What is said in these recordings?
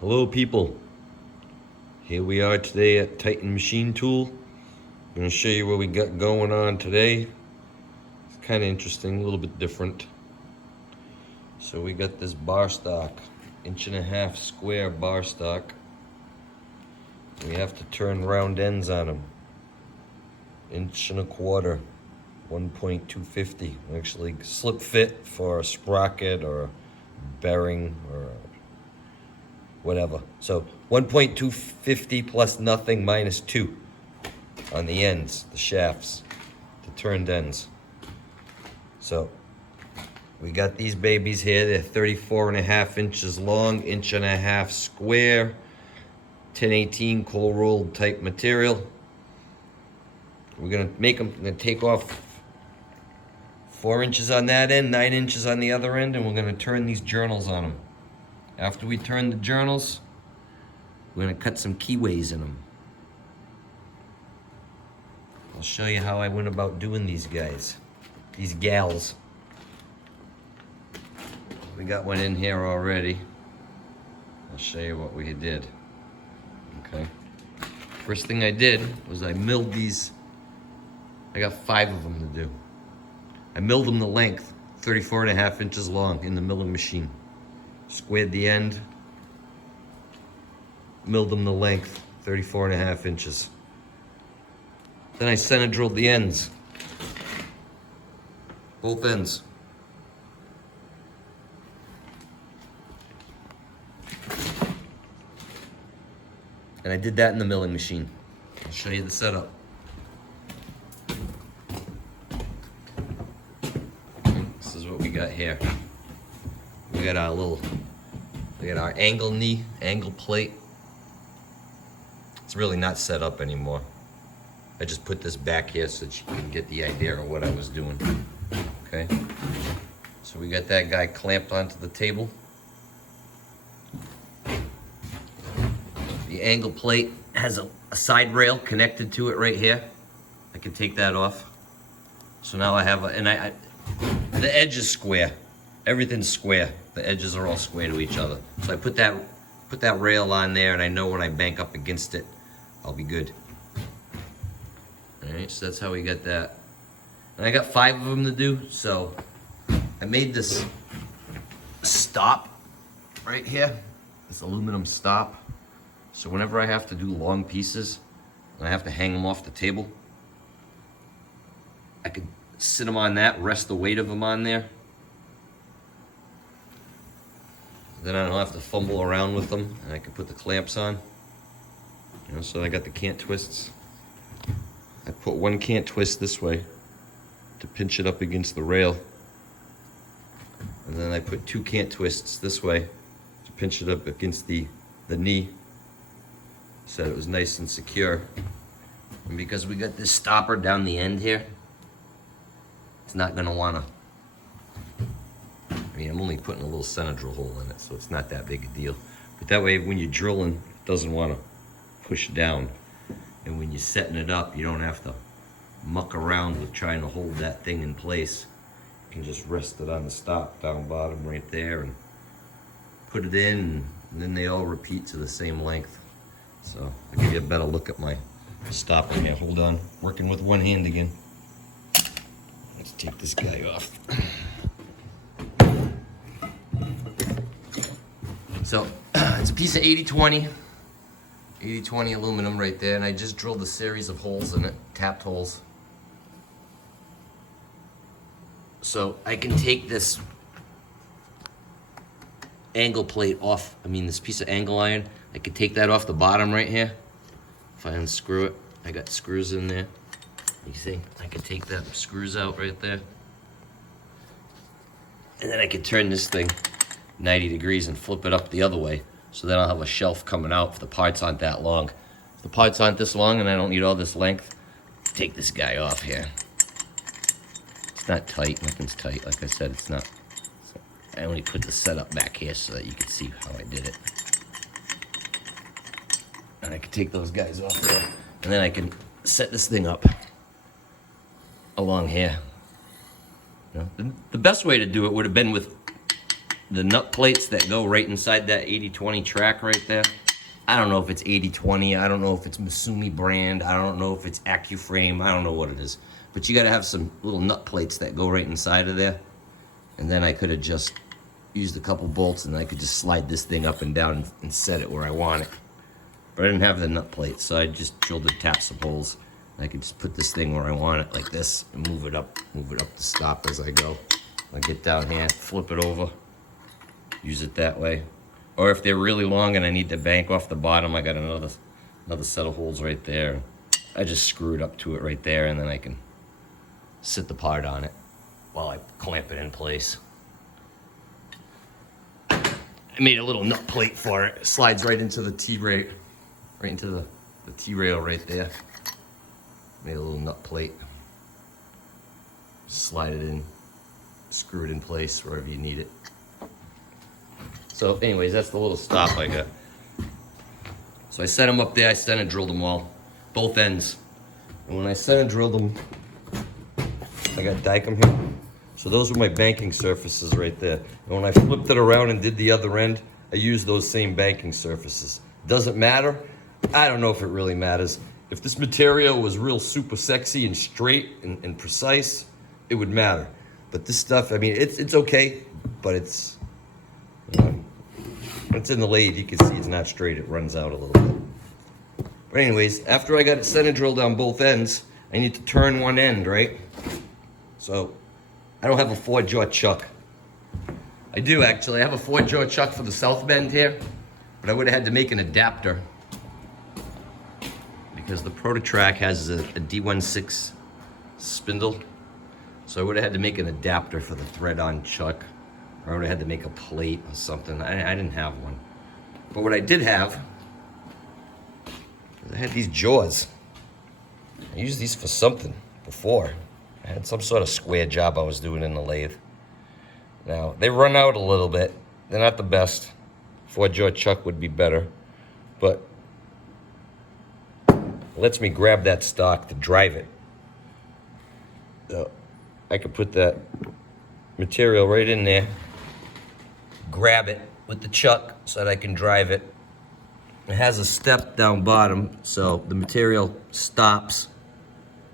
Hello people, here we are today at Titan Machine Tool. I'm going to show you what we got going on today. It's kind of interesting, a little bit different. So we got this bar stock, 1.5 inch square bar stock. We have to turn round ends on them, 1.25 inch, 1.250. Actually slip fit for a sprocket or a bearing or whatever. So 1.250 plus nothing minus 2 on the ends, the shafts, the turned ends. So we got these babies here. They're 34.5 inches long, 1.5 inch square, 1018 cold rolled type material. We're gonna make them, we're gonna take off 4 inches on that end, 9 inches on the other end, and we're gonna turn these journals on them. After we turn the journals, we're gonna cut some keyways in them. I'll show you how I went about doing these guys, these gals. We got one in here already. I'll show you what we did. Okay. First thing I did was I milled these. I got 5 of them to do. I milled them the length, 34.5 inches long in the milling machine. Squared the end, milled them the length, 34.5 inches. Then I center drilled the ends, both ends. And I did that in the milling machine. I'll show you the setup. This is what we got here. We got our angle knee, angle plate. It's really not set up anymore. I just put this back here so that you can get the idea of what I was doing. Okay? So we got that guy clamped onto the table. The angle plate has a side rail connected to it right here. I can take that off. So now I have the edge is square. Everything's square. The edges are all square to each other. So I put that rail on there, and I know when I bank up against it, I'll be good. All right, so that's how we got that. And I got 5 of them to do, so I made this stop right here, this aluminum stop. So whenever I have to do long pieces, and I have to hang them off the table, I could sit them on that, rest the weight of them on there. Then I don't have to fumble around with them, and I can put the clamps on. You know, so I got the cant twists. I put one cant twist this way to pinch it up against the rail. And then I put 2 cant twists this way to pinch it up against the knee, so that it was nice and secure. And because we got this stopper down the end here, it's not gonna wanna, I mean, I'm only putting a little center drill hole in it, so it's not that big a deal. But that way, when you're drilling, it doesn't want to push down. And when you're setting it up, you don't have to muck around with trying to hold that thing in place. You can just rest it on the stop down bottom right there and put it in, and then they all repeat to the same length. So I'll give you a better look at my stopper here. Hold on, working with one hand again. Let's take this guy off. So it's a piece of 80/20 aluminum right there, and I just drilled a series of holes in it, tapped holes. So I can take this angle plate off, this piece of angle iron, I can take that off the bottom right here. If I unscrew it, I got screws in there. You see, I can take that screws out right there. And then I can turn this thing 90 degrees and flip it up the other way. So then I'll have a shelf coming out if the parts aren't that long. If the parts aren't this long and I don't need all this length, take this guy off here. It's not tight, nothing's tight. Like I said, it's not. I only put the setup back here so that you can see how I did it. And I can take those guys off there. And then I can set this thing up along here. You know, the best way to do it would have been with the nut plates that go right inside that 80/20 track right there. I don't know if it's 80/20. I don't know if it's Masumi brand. I don't know if it's AccuFrame. I don't know what it is. But you got to have some little nut plates that go right inside of there. And then I could have just used a couple bolts and I could just slide this thing up and down and set it where I want it. But I didn't have the nut plates, so I just drilled and tapped some holes. And I could just put this thing where I want it, like this, and move it up to stop as I go. I get down here, flip it over, use it that way. Or if they're really long and I need to bank off the bottom, I got another set of holes right there. I just screw it up to it right there, and then I can sit the part on it while I clamp it in place. I made a little nut plate for it. It slides right into the T-rail, right into the T-rail right there. Made a little nut plate. Slide it in, screw it in place wherever you need it. So anyways, that's the little stop I got. So I set them up there, I center drilled them all, both ends. And when I center drilled them, I got Dykem here. So those were my banking surfaces right there. And when I flipped it around and did the other end, I used those same banking surfaces. Doesn't matter. I don't know if it really matters. If this material was real super sexy and straight and precise, it would matter. But this stuff, I mean, it's okay, but it's, when it's in the lathe, you can see it's not straight. It runs out a little bit. But anyways, after I got it center drilled on both ends, I need to turn one end, right? So I don't have a 4-jaw chuck. I do actually. I have a 4-jaw chuck for the south bend here, but I would have had to make an adapter because the Prototrack has a D16 spindle. So I would have had to make an adapter for the thread-on chuck, or I would have had to make a plate or something. I didn't have one. But what I did have, I had these jaws. I used these for something before. I had some sort of square job I was doing in the lathe. Now, they run out a little bit. They're not the best. 4-jaw chuck would be better. But it lets me grab that stock to drive it. So I could put that material right in there, grab it with the chuck so that I can drive it. It has a step down bottom, so the material stops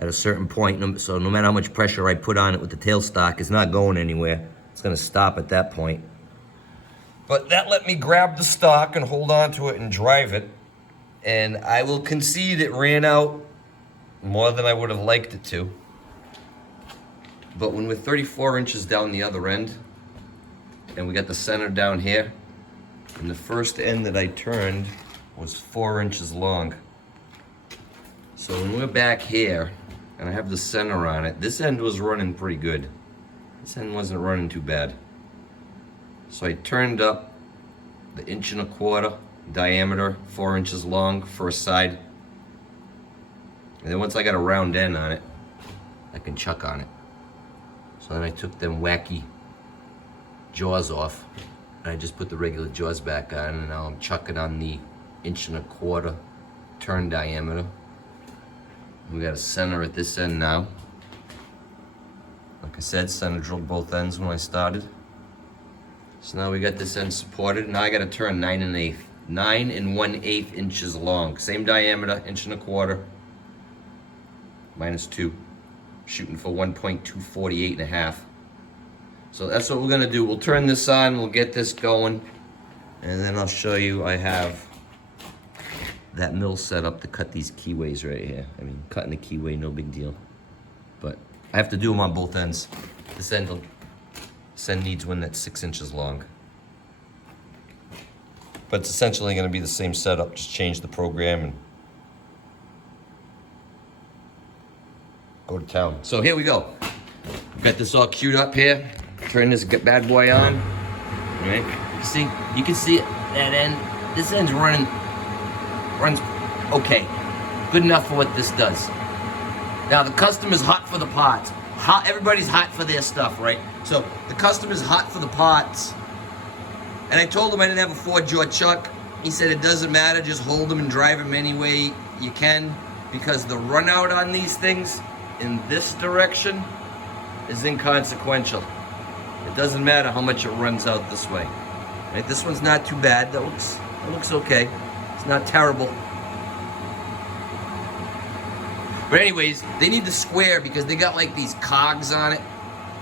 at a certain point. So no matter how much pressure I put on it with the tailstock, it's not going anywhere. It's gonna stop at that point. But that let me grab the stock and hold on to it and drive it. And I will concede it ran out more than I would have liked it to. But when we're 34 inches down the other end, and we got the center down here, and the first end that I turned was 4 inches long. So when we're back here, and I have the center on it, this end was running pretty good. This end wasn't running too bad. So I turned up the 1.25 inch diameter, 4 inches long, first side. And then once I got a round end on it, I can chuck on it. So then I took them wacky jaws off, and I just put the regular jaws back on, and now I'm chucking on the 1.25 inch turn diameter. We got a center at this end now. Like I said, center drilled both ends when I started. So now we got this end supported. Now I got to turn 9 1/8 inches long. Same diameter, 1.25 inch, minus 2. Shooting for 1.248.5. So that's what we're gonna do. We'll turn this on, we'll get this going, and then I'll show you I have that mill set up to cut these keyways right here. I mean, cutting the keyway, no big deal. But I have to do them on both ends. This end needs one that's 6 inches long. But it's essentially gonna be the same setup, just change the program and go to town. So here we go. Got this all queued up here. Turn this bad boy on. All right. You can see it, that end. This end's runs okay. Good enough for what this does. Now the customer's hot for the parts. Everybody's hot for their stuff, right? So the customer's hot for the parts. And I told him I didn't have a 4-jaw chuck. He said it doesn't matter, just hold them and drive them any way you can, because the run out on these things in this direction is inconsequential. It doesn't matter how much it runs out this way. Right? This one's not too bad. That looks okay. It's not terrible. But anyways, they need the square because they got like these cogs on it.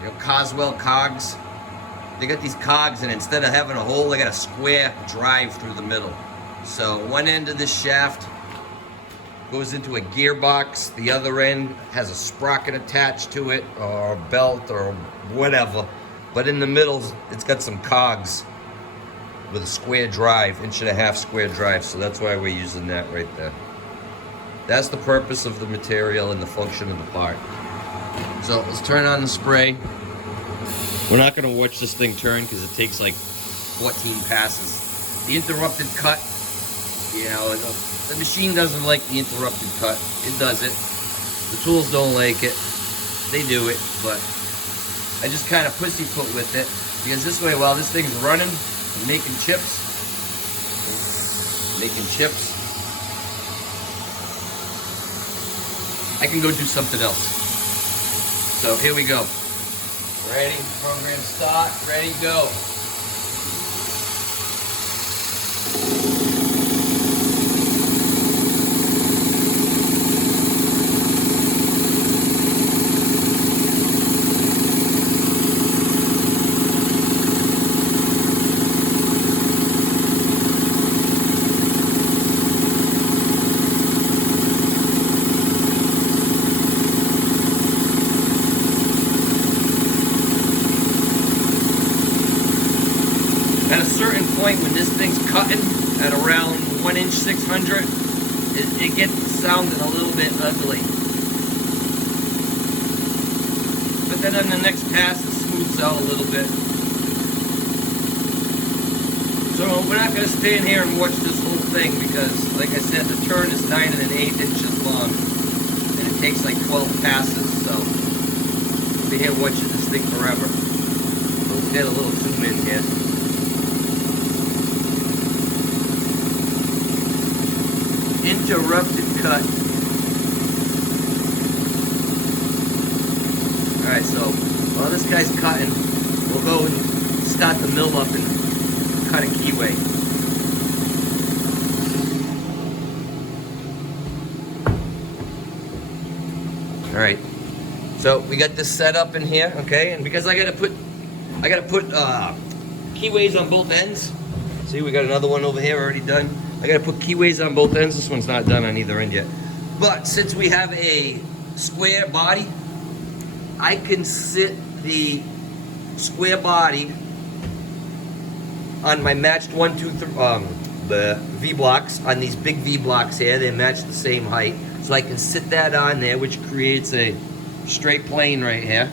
You know, Coswell cogs. They got these cogs, and instead of having a hole, they got a square drive through the middle. So one end of this shaft goes into a gearbox. The other end has a sprocket attached to it, or a belt, or whatever. But in the middle, it's got some cogs with a square drive, 1.5-inch square drive. So that's why we're using that right there. That's the purpose of the material and the function of the part. So let's turn on the spray. We're not going to watch this thing turn because it takes like 14 passes. The interrupted cut, you know, the machine doesn't like the interrupted cut. It does it. The tools don't like it. They do it, but I just kind of pussyfoot with it because this way, while this thing's running and making chips, I can go do something else. So here we go. Ready, program start, ready, go. At a certain point, when this thing's cutting at around 1 inch 600, it gets sounding a little bit ugly. But then on the next pass, it smooths out a little bit. So we're not going to stand here and watch this whole thing because, like I said, the turn is 9 1/8 inches long, and it takes like 12 passes. So we'll be here watching this thing forever. So let's get a little zoom in here. Interrupted cut. Alright, so while this guy's cutting, we'll go and start the mill up and cut a keyway. Alright, so we got this set up in here, okay, and because I gotta put keyways on both ends. See, we got another one over here already done. I gotta put keyways on both ends. This one's not done on either end yet. But since we have a square body, I can sit the square body on my matched the V blocks, on these big V blocks here. They match the same height. So I can sit that on there, which creates a straight plane right here.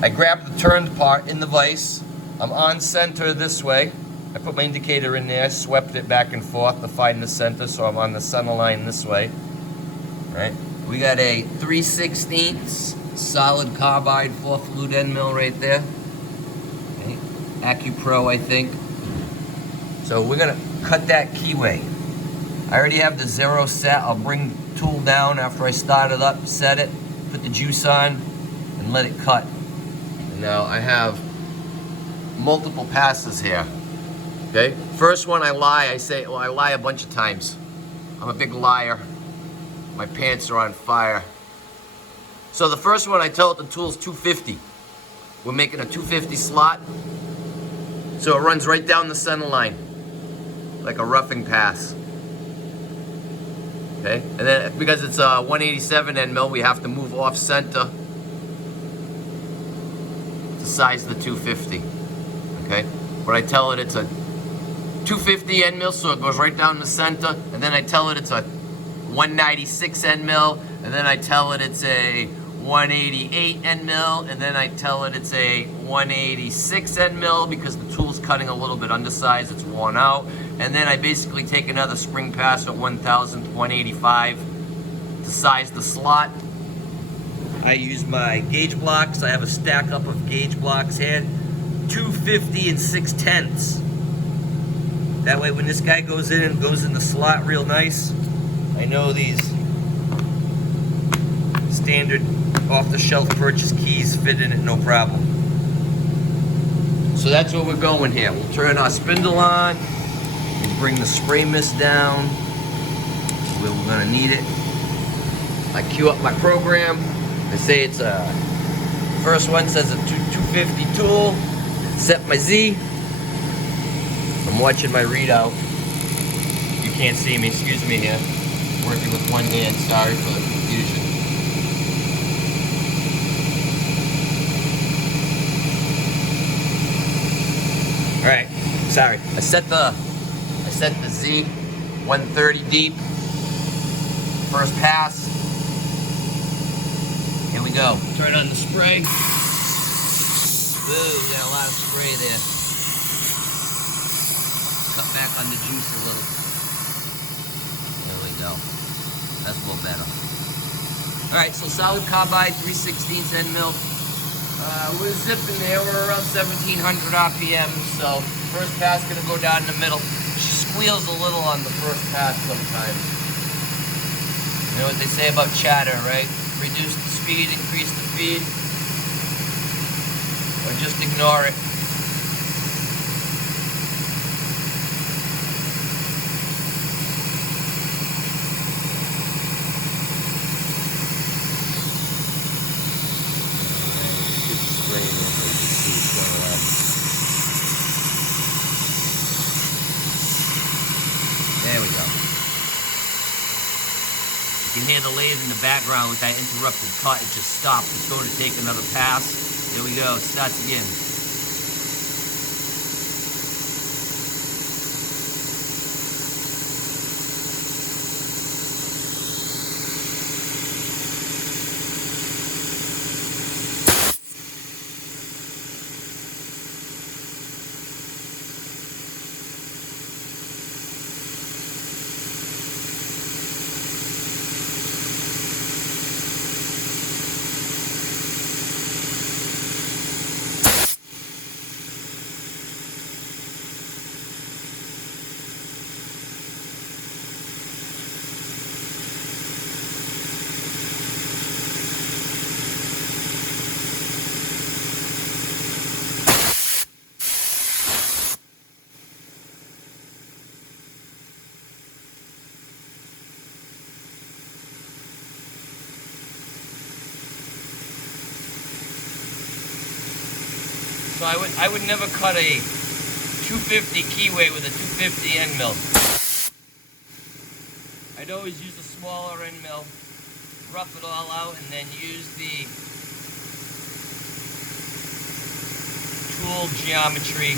I grab the turned part in the vise. I'm on center this way. I put my indicator in there, swept it back and forth to find the center, so I'm on the center line this way. Right? We got a 3/16 solid carbide 4-flute end mill right there. Okay. AccuPro, I think. So we're gonna cut that keyway. I already have the 0 set. I'll bring the tool down after I start it up, set it, put the juice on, and let it cut. And now I have multiple passes here. Okay, first one I lie, I lie a bunch of times. I'm a big liar. My pants are on fire. So the first one I tell it the tool's 250. We're making a 250 slot. So it runs right down the center line, like a roughing pass. Okay, and then because it's a 187 end mill, we have to move off center to size the 250. Okay, but I tell it it's a 250 end mill, so it goes right down the center, and then I tell it it's a 196 end mill, and then I tell it it's a 188 end mill, and then I tell it it's a 186 end mill because the tool's cutting a little bit undersized, it's worn out, and then I basically take another spring pass at 1,000 to 185 to size the slot. I use my gauge blocks. I have a stack up of gauge blocks here, 250 and 6/10. That way when this guy goes in and goes in the slot real nice, I know these standard off-the-shelf purchase keys fit in it, no problem. So that's where we're going here. We'll turn our spindle on. We'll bring the spray mist down where we're gonna need it. I queue up my program. I say it's a, first one says a 250 tool. Set my Z. I'm watching my readout. You can't see me, excuse me here. Working with one hand, sorry for the confusion. All right, sorry. I set the Z 130 deep. First pass. Here we go. Turn on the spray. Ooh, we got a lot of spray there. Cut back on the juice a little. There we go. That's a little better. All right, so solid carbide, 3/16 end mill. We're zipping there. We're around 1700 RPM. So first pass gonna go down in the middle. She squeals a little on the first pass sometimes. You know what they say about chatter, right? Reduce the speed, increase the feed, or just ignore it. There we go. You can hear the lathe in the background with that interrupted cut. It just stopped. It's going to take another pass. There we go. It starts again. So I would never cut a 250 Keyway with a 250 end mill. I'd always use a smaller end mill, rough it all out, and then use the tool geometry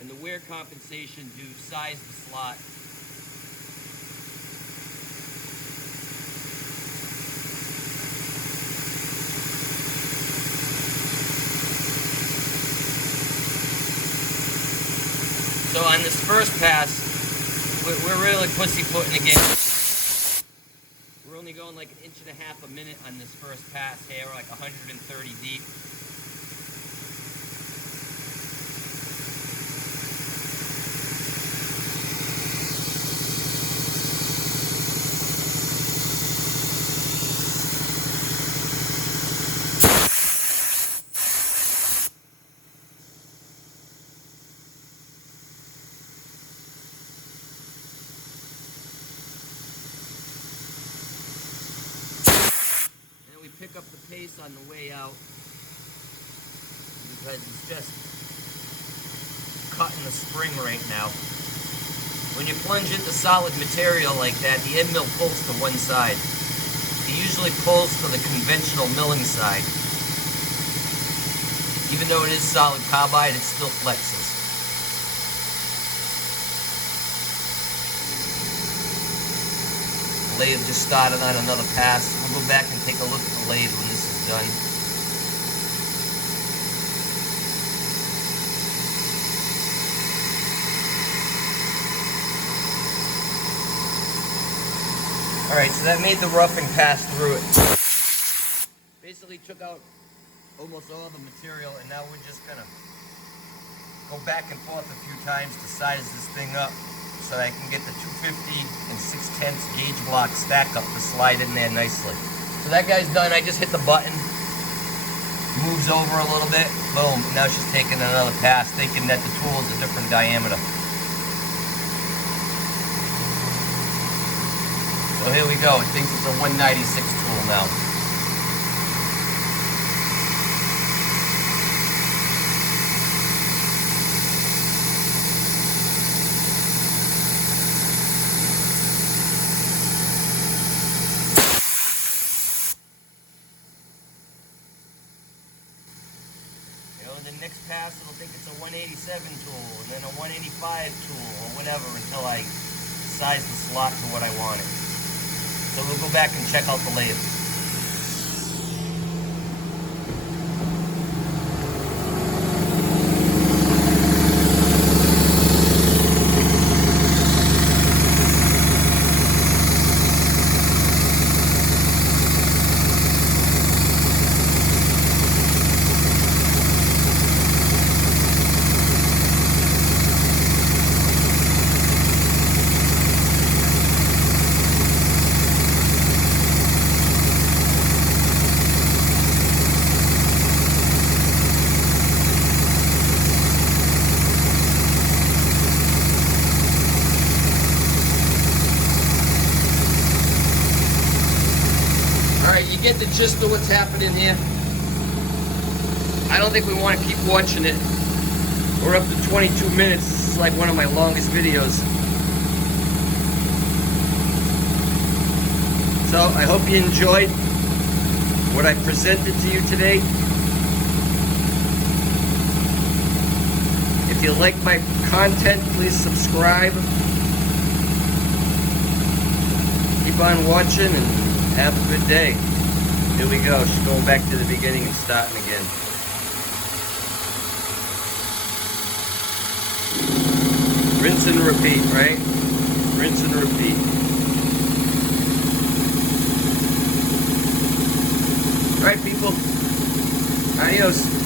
and the wear compensation to size the slot. So on this first pass, we're really pussyfooting again. We're only going like 1.5 inches a minute on this first pass here, like 130 deep. Pick up the pace on the way out because it's just cutting the spring right now. When you plunge into solid material like that, the end mill pulls to one side. It usually pulls to the conventional milling side. Even though it is solid carbide, it still flexes. The lathe just started on another pass. We'll go back and take a look at the lathe when this is done. Alright, so that made the roughing pass through it. Basically took out almost all the material, and now we're just gonna go back and forth a few times to size this thing up. so that I can get the 250 and 6/10 gauge block stack up to slide in there nicely. So that guy's done. I just hit the button, moves over a little bit, boom. Now she's taking another pass, thinking that the tool is a different diameter. So here we go. It thinks it's a 196 tool now. The next pass it'll think it's a 187 tool, and then a 185 tool, or whatever, until I size the slot to what I want it. So we'll go back and check out the lathe. You get the gist of what's happening here. I don't think we want to keep watching it. We're up to 22 minutes. This is like one of my longest videos. So I hope you enjoyed what I presented to you today. If you like my content, please subscribe. Keep on watching and have a good day. Here we go. She's going back to the beginning and starting again. Rinse and repeat, right? Rinse and repeat. All right, people. Adios.